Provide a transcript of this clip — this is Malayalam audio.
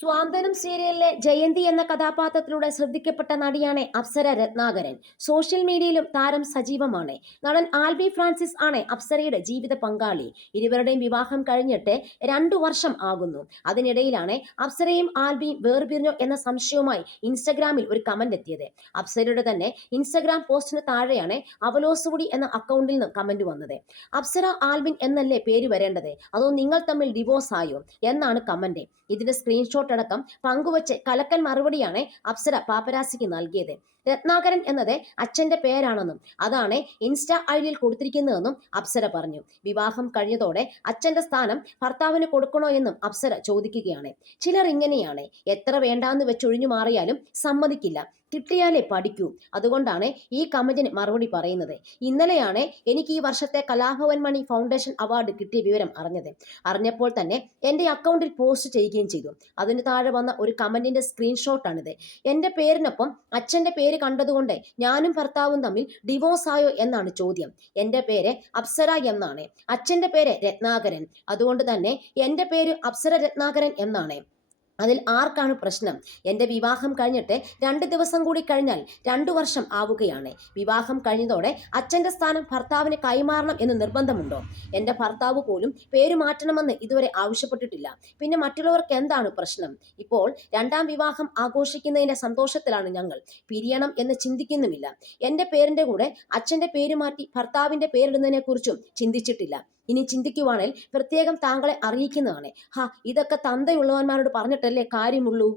സ്വാന്തനം സീരിയലിലെ ജയന്തി എന്ന കഥാപാത്രത്തിലൂടെ ശ്രദ്ധിക്കപ്പെട്ട നടിയാണ് അപ്സര രത്നാകരൻ. സോഷ്യൽ മീഡിയയിലും താരം സജീവമാണ്. നടൻ ആൽബി ഫ്രാൻസിസ് ആണ് അപ്സരയുടെ ജീവിത പങ്കാളി. ഇരുവരുടെയും വിവാഹം കഴിഞ്ഞിട്ട് 2 വർഷം ആകുന്നു. അതിനിടയിലാണ് അപ്സരയും ആൽബിയും വേർപിരിഞ്ഞോ എന്ന സംശയവുമായി ഇൻസ്റ്റഗ്രാമിൽ ഒരു കമന്റ് എത്തിയത്. അപ്സരയുടെ തന്നെ ഇൻസ്റ്റഗ്രാം പോസ്റ്റിന് താഴെയാണ് അവലോസുകുടി എന്ന അക്കൗണ്ടിൽ നിന്ന് കമന്റ് വന്നത്. അപ്സര ആൽബിൻ എന്നല്ലേ പേര് വരേണ്ടത്, അതോ നിങ്ങൾ തമ്മിൽ ഡിവോഴ്സ് ആയോ എന്നാണ് കമന്റ്. ഇതിന്റെ സ്ക്രീൻഷോട്ട് അടക്കം പങ്കുവച്ച് കലക്കൻ മറുപടിയാണ് അപ്സര പാപ്പരാസിക്ക് നൽകിയത്. രത്നാകരൻ എന്നത് അച്ഛന്റെ പേരാണെന്നും അതാണ് ഇൻസ്റ്റാ ഐഡിയിൽ കൊടുത്തിരിക്കുന്നതെന്നും അപ്സര പറഞ്ഞു. വിവാഹം കഴിഞ്ഞതോടെ അച്ഛന്റെ സ്ഥാനം ഭർത്താവിന് കൊടുക്കണോ എന്നും അപ്സര ചോദിക്കുകയാണ്. ചിലർ ഇങ്ങനെയാണ്, എത്ര വേണ്ടാന്ന് വെച്ചൊഴിഞ്ഞു മാറിയാലും സമ്മതിക്കില്ല, കിട്ടിയാലേ പഠിക്കൂ. അതുകൊണ്ടാണ് ഈ കമന്റിന് മറുപടി പറയുന്നത്. ഇന്നലെയാണ് എനിക്ക് ഈ വർഷത്തെ കലാഭവൻ മണി ഫൗണ്ടേഷൻ അവാർഡ് കിട്ടിയ വിവരം അറിഞ്ഞപ്പോൾ തന്നെ എൻ്റെ അക്കൗണ്ടിൽ പോസ്റ്റ് ചെയ്യുകയും ചെയ്തു. അതിന് താഴെ വന്ന ഒരു കമന്റിന്റെ സ്ക്രീൻഷോട്ടാണിത്. എൻ്റെ പേരിനൊപ്പം അച്ഛൻ്റെ പേര് കണ്ടതുകൊണ്ട് ഞാനും ഭർത്താവും തമ്മിൽ ഡിവോഴ്സ് ആയോ എന്നാണ് ചോദ്യം. എൻ്റെ പേര് അപ്സര എന്നാണ്, അച്ഛൻ്റെ പേര് രത്നാകരൻ. അതുകൊണ്ട് തന്നെ എൻ്റെ പേര് അപ്സര രത്നാകരൻ എന്നാണ്. അതിൽ ആർക്കാണ് പ്രശ്നം? എൻ്റെ വിവാഹം കഴിഞ്ഞിട്ട് 2 ദിവസം കൂടി കഴിഞ്ഞാൽ 2 വർഷം ആവുകയാണ്. വിവാഹം കഴിഞ്ഞതോടെ അച്ഛൻ്റെ സ്ഥാനം ഭർത്താവിന് കൈമാറണം എന്ന് നിർബന്ധമുണ്ടോ? എൻ്റെ ഭർത്താവ് പോലും പേര് മാറ്റണമെന്ന് ഇതുവരെ ആവശ്യപ്പെട്ടിട്ടില്ല. പിന്നെ മറ്റുള്ളവർക്ക് എന്താണ് പ്രശ്നം? ഇപ്പോൾ 2 വിവാഹം ആഘോഷിക്കുന്നതിൻ്റെ സന്തോഷത്തിലാണ് ഞങ്ങൾ. പിരിയണം എന്ന് ചിന്തിക്കുന്നുമില്ല. എൻ്റെ പേരിൻ്റെ കൂടെ അച്ഛൻ്റെ പേര് മാറ്റി ഭർത്താവിൻ്റെ പേരിടുന്നതിനെക്കുറിച്ചും ചിന്തിച്ചിട്ടില്ല. ഇനി ചിന്തിക്കുവാണെങ്കിൽ പ്രത്യേകം താങ്കളെ അറിയിക്കുന്നതാണ്. ഇതൊക്കെ തന്തയുള്ളവന്മാരോട് പറഞ്ഞിട്ടല്ലേ കാര്യമുള്ളൂ.